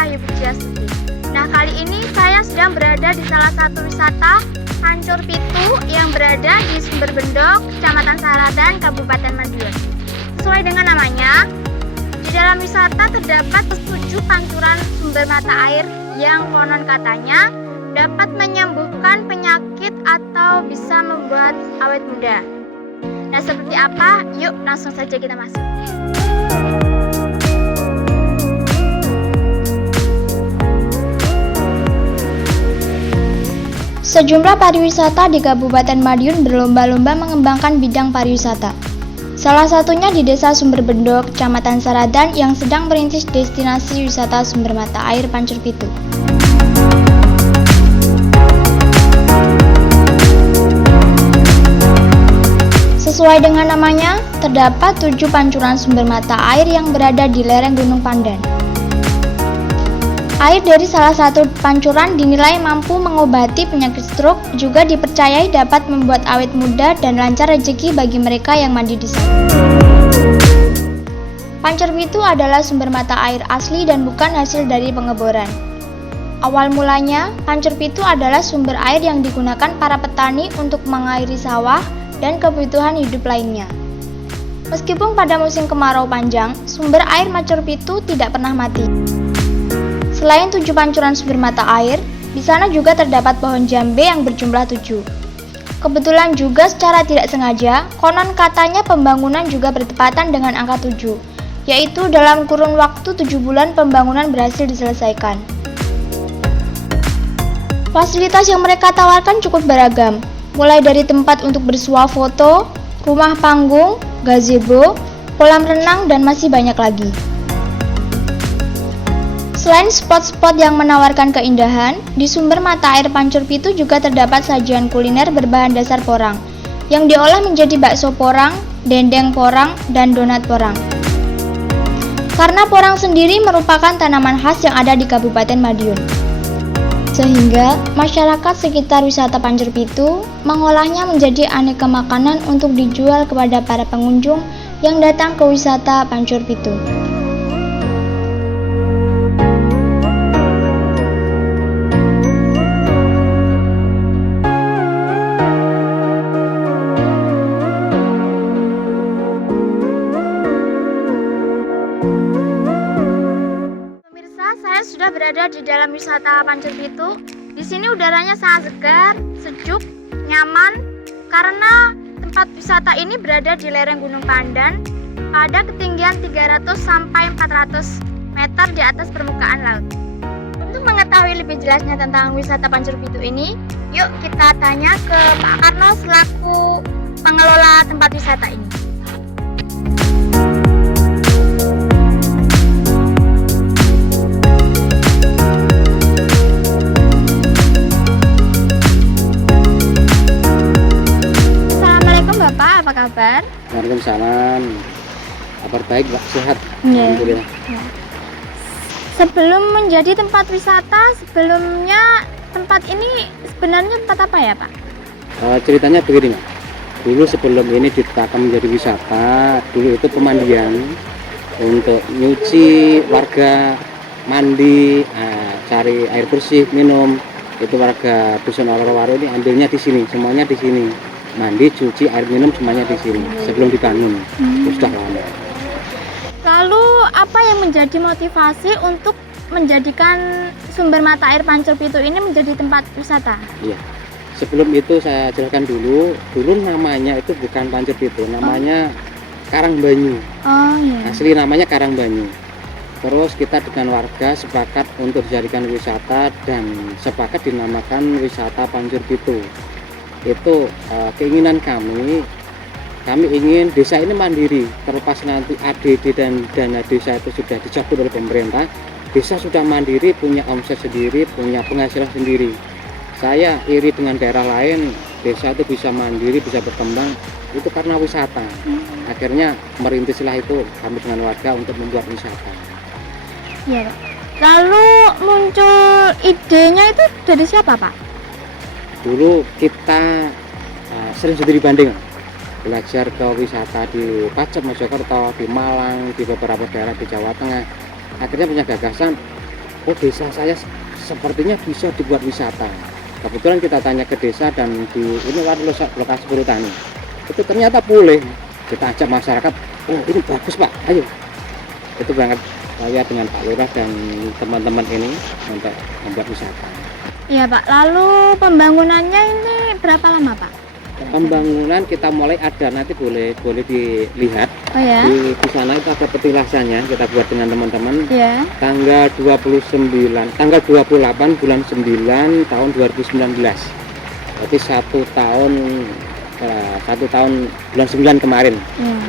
Ayu Pujiastuti. Nah, kali ini saya sedang berada di salah satu wisata Pancur Pitu yang berada di Sumber Bendok, Kecamatan Saradan, Kabupaten Madiun. Sesuai dengan namanya, di dalam wisata terdapat 7 pancuran sumber mata air yang konon katanya dapat menyembuhkan penyakit atau bisa membuat awet muda. Nah, seperti apa? Yuk langsung saja kita masuk. Sejumlah pariwisata di Kabupaten Madiun berlomba-lomba mengembangkan bidang pariwisata. Salah satunya di Desa Sumber Bendok, Kecamatan Saradan yang sedang merintis destinasi wisata sumber mata air Pancur Pitu. Sesuai dengan namanya, terdapat 7 pancuran sumber mata air yang berada di lereng Gunung Pandan. Air dari salah satu pancuran dinilai mampu mengobati penyakit stroke, juga dipercayai dapat membuat awet muda dan lancar rezeki bagi mereka yang mandi di sana. Pancur Pitu adalah sumber mata air asli dan bukan hasil dari pengeboran. Awal mulanya, Pancur Pitu adalah sumber air yang digunakan para petani untuk mengairi sawah dan kebutuhan hidup lainnya. Meskipun pada musim kemarau panjang, sumber air Pancur Pitu tidak pernah mati. Selain 7 pancuran sumber mata air, di sana juga terdapat pohon jambe yang berjumlah 7. Kebetulan juga secara tidak sengaja, konon katanya pembangunan juga bertepatan dengan angka 7, yaitu dalam kurun waktu 7 bulan pembangunan berhasil diselesaikan. Fasilitas yang mereka tawarkan cukup beragam, mulai dari tempat untuk bersuah foto, rumah panggung, gazebo, kolam renang, dan masih banyak lagi. Selain spot-spot yang menawarkan keindahan, di sumber mata air Pancur Pitu juga terdapat sajian kuliner berbahan dasar porang, yang diolah menjadi bakso porang, dendeng porang, dan donat porang. Karena porang sendiri merupakan tanaman khas yang ada di Kabupaten Madiun, sehingga masyarakat sekitar wisata Pancur Pitu mengolahnya menjadi aneka makanan untuk dijual kepada para pengunjung yang datang ke wisata Pancur Pitu. Saya sudah berada di dalam wisata Pancur Pitu. Di sini udaranya sangat segar, sejuk, nyaman karena tempat wisata ini berada di lereng Gunung Pandan pada ketinggian 300 sampai 400 meter di atas permukaan laut. Untuk mengetahui lebih jelasnya tentang wisata Pancur Pitu ini, yuk kita tanya ke Pak Karno selaku pengelola tempat wisata ini. Bapak, apa kabar? Waalaikumsalam. Kabar baik, Pak. Sehat. Ya. Alhamdulillah. Sebelum menjadi tempat wisata, sebelumnya tempat ini sebenarnya tempat apa ya, Pak? Ceritanya begini, Pak. Dulu sebelum ini ditetapkan menjadi wisata, dulu itu pemandian untuk nyuci warga, mandi, cari air bersih, minum. Itu warga Dusun Orowaro ini ambilnya di sini, semuanya di sini. Mandi, cuci, air minum semuanya di sini sebelum dibangun. Sudah lama. Lalu apa yang menjadi motivasi untuk menjadikan sumber mata air Pancur Pitu ini menjadi tempat wisata? Iya. Sebelum itu saya jelaskan dulu namanya itu bukan Pancur Pitu, namanya Karangbanyu. Oh iya. Asli namanya Karangbanyu. Terus kita dengan warga sepakat untuk dijadikan wisata dan sepakat dinamakan wisata Pancur Pitu. Itu keinginan kami ingin desa ini mandiri, terlepas nanti ADD dan dana desa itu sudah dicabut oleh pemerintah, desa sudah mandiri, punya omset sendiri, punya penghasilan sendiri. Saya iri dengan daerah lain, desa itu bisa mandiri, bisa berkembang, itu karena wisata. Akhirnya merintislah itu kami dengan warga untuk membuat wisata. Iya, Pak. Lalu muncul idenya itu dari siapa, Pak? Dulu kita sering studi banding, belajar ke wisata di Pacet, Mojokerto, di Malang, di beberapa daerah di Jawa Tengah. Akhirnya punya gagasan, oh desa saya sepertinya bisa dibuat wisata. Kebetulan kita tanya ke desa dan di ini kan lokasi perhutani itu ternyata boleh. Kita ajak masyarakat, oh ini bagus Pak, ayo. Itu berangkat saya dengan Pak Lurah dan teman-teman ini untuk membuat wisata. Iya Pak, lalu pembangunannya ini berapa lama Pak? Pembangunan kita mulai ada, nanti boleh dilihat Oh ya? di sana itu ada petilasannya, kita buat dengan teman-teman. Iya. Tanggal 28 bulan 9 tahun 2019. Berarti satu tahun bulan 9 kemarin. Iya.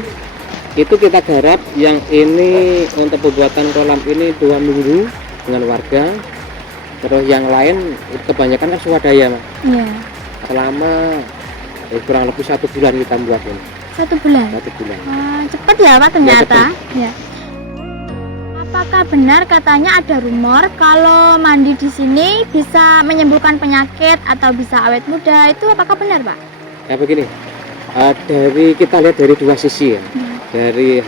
Itu kita garap yang ini untuk pembuatan kolam ini 2 minggu dengan warga. Terus yang lain kebanyakan kan swadaya, Mas. Iya. Selama kurang lebih 1 bulan kita membuat ini. 1 bulan. 1 bulan. Wah, cepet ya Pak ternyata. Ya. Apakah benar katanya ada rumor kalau mandi di sini bisa menyembuhkan penyakit atau bisa awet muda? Itu apakah benar Pak? Ya begini, dari kita lihat dari 2 sisi ya. Dari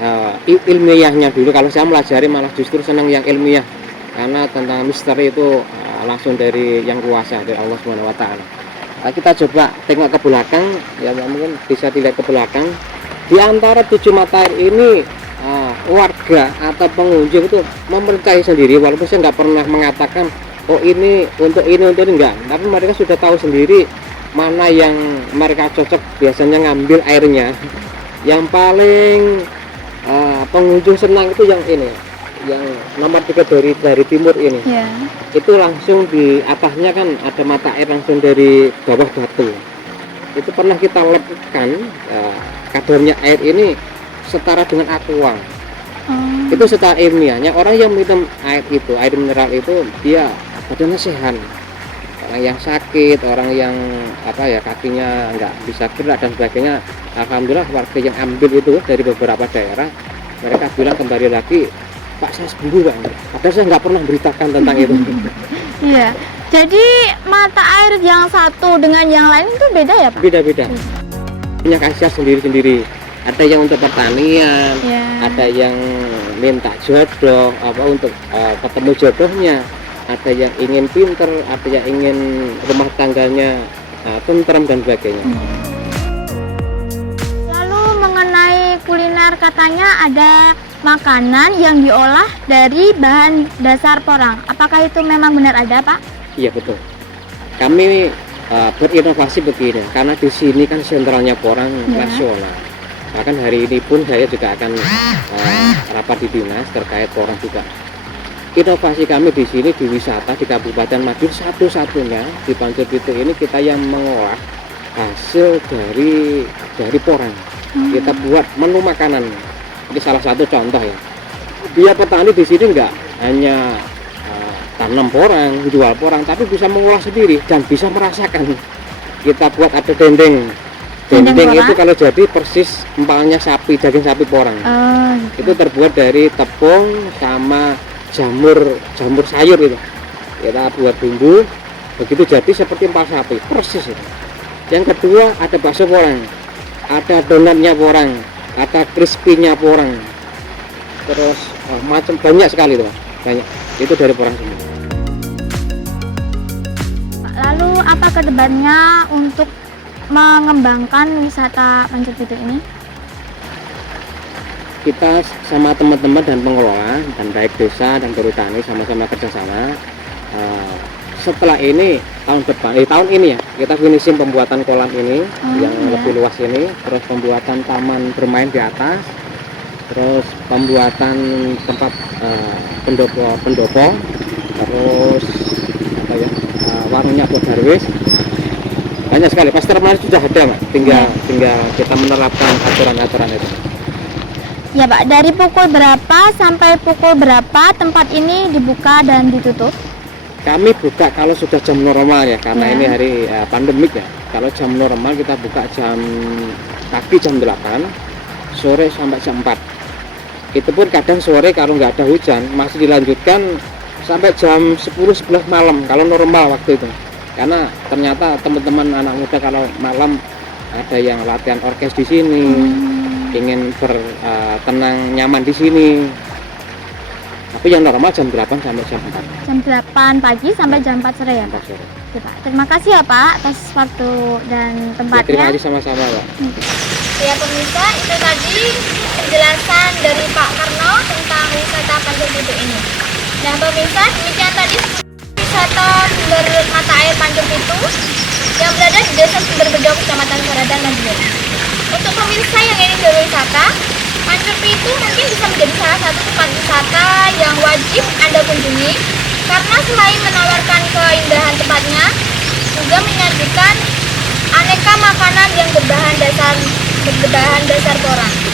ilmiahnya dulu, kalau saya melajari malah justru senang yang ilmiah, karena tentang misteri itu langsung dari yang kuasa, dari Allah Subhanahu wa Ta'ala. Kita coba tengok ke belakang, ya mungkin bisa dilihat ke belakang. Di antara 7 mata air ini warga atau pengunjung itu memercayai sendiri, walaupun saya nggak pernah mengatakan oh ini untuk ini enggak, tapi mereka sudah tahu sendiri mana yang mereka cocok biasanya ngambil airnya. Yang paling pengunjung senang itu yang ini, yang nomor 3 dari timur ini. Ya. Itu langsung di atasnya kan ada mata air langsung dari bawah batu. Itu pernah kita lakukan, kadarnya air ini setara dengan aqua. Itu secara ilmiahnya orang yang minum air itu, air mineral itu dia badannya sehat. Orang yang sakit, orang yang kakinya nggak bisa gerak dan sebagainya, alhamdulillah warga yang ambil itu dari beberapa daerah, mereka bilang kembali lagi, Pak saya sembuh Pak. Padahal saya nggak pernah beritakan tentang itu. Iya. Jadi mata air yang satu dengan yang lain itu beda ya Pak? Beda-beda. Punya khasiat sendiri-sendiri. Ada yang untuk pertanian, Ya. ada yang minta jodoh, untuk ketemu jodohnya, ada yang ingin pinter, ada yang ingin rumah tangganya tentram dan sebagainya. Lalu mengenai kuliner katanya ada makanan yang diolah dari bahan dasar porang. Apakah itu memang benar ada Pak? Iya betul. Kami berinovasi begini, karena di sini kan sentralnya porang Ya. nasional. Bahkan hari ini pun saya juga akan rapat di dinas terkait porang juga. Inovasi kami di sini di wisata di Kabupaten Madiun satu-satunya di Pancur Pitu ini kita yang mengolah hasil dari porang. Kita buat menu makanan. Ini salah satu contoh ya. Dia petani di sini enggak hanya tanam porang, jual porang, tapi bisa mengolah sendiri dan bisa merasakan. Kita buat ada dendeng. Dendeng porang? itu kalau jadi persis empalnya sapi, daging sapi porang. Oh, Itu terbuat dari tepung sama jamur sayur itu. Kita buat bumbu, begitu jadi seperti empal sapi, persis itu. Yang kedua ada bakso porang, ada donatnya porang, ada crispy-nya porang. Terus macam banyak sekali itu, Pak. Banyak. Itu dari porang semua. lalu apa kedepannya untuk mengembangkan wisata Pancur Pitu ini? Kita sama teman-teman dan pengelola dan baik desa dan perhutani sama-sama kerjasama. Setelah ini tahun ini ya kita finishing pembuatan kolam ini yang lebih luas ini, terus pembuatan taman bermain di atas, terus pembuatan tempat pendopo, terus warungnya Pak Darwis. Banyak sekali, pas terminal sudah ada Mbak, tinggal kita menerapkan aturan-aturan itu. Ya Pak, dari pukul berapa sampai pukul berapa tempat ini dibuka dan ditutup? Kami buka kalau sudah jam normal ya, karena Ya. ini hari pandemik ya. Kalau jam normal kita buka pagi jam 8, sore sampai jam 4. Itu pun kadang sore kalau nggak ada hujan masih dilanjutkan sampai jam 10-11 malam kalau normal waktu itu. Karena ternyata teman-teman anak muda kalau malam ada yang latihan orkes di sini, ingin bertenang nyaman di sini. Tapi yang normal jam 8 sampai jam 4. Jam 8 pagi sampai jam 4 sore ya, Pak? 4 sore. Oke, Pak. Terima kasih ya, Pak, atas waktu dan Ya, terima tempatnya. kasih sama-sama, Pak. Ya pemirsa, itu tadi penjelasan dari Pak Karno tentang wisata Pancur Pitu ini. Nah pemirsa, demikian tadi wisata sumber mata air Pancur Pitu yang berada di Desa Sumber Bedok, Kecamatan Saradan, Madiun. Untuk pemirsa yang ingin berwisata, Pancur Pitu mungkin bisa menjadi salah satu tempat wisata yang wajib Anda kunjungi karena selain menawarkan keindahan tempatnya, juga menyajikan aneka makanan yang berbahan dasar porang.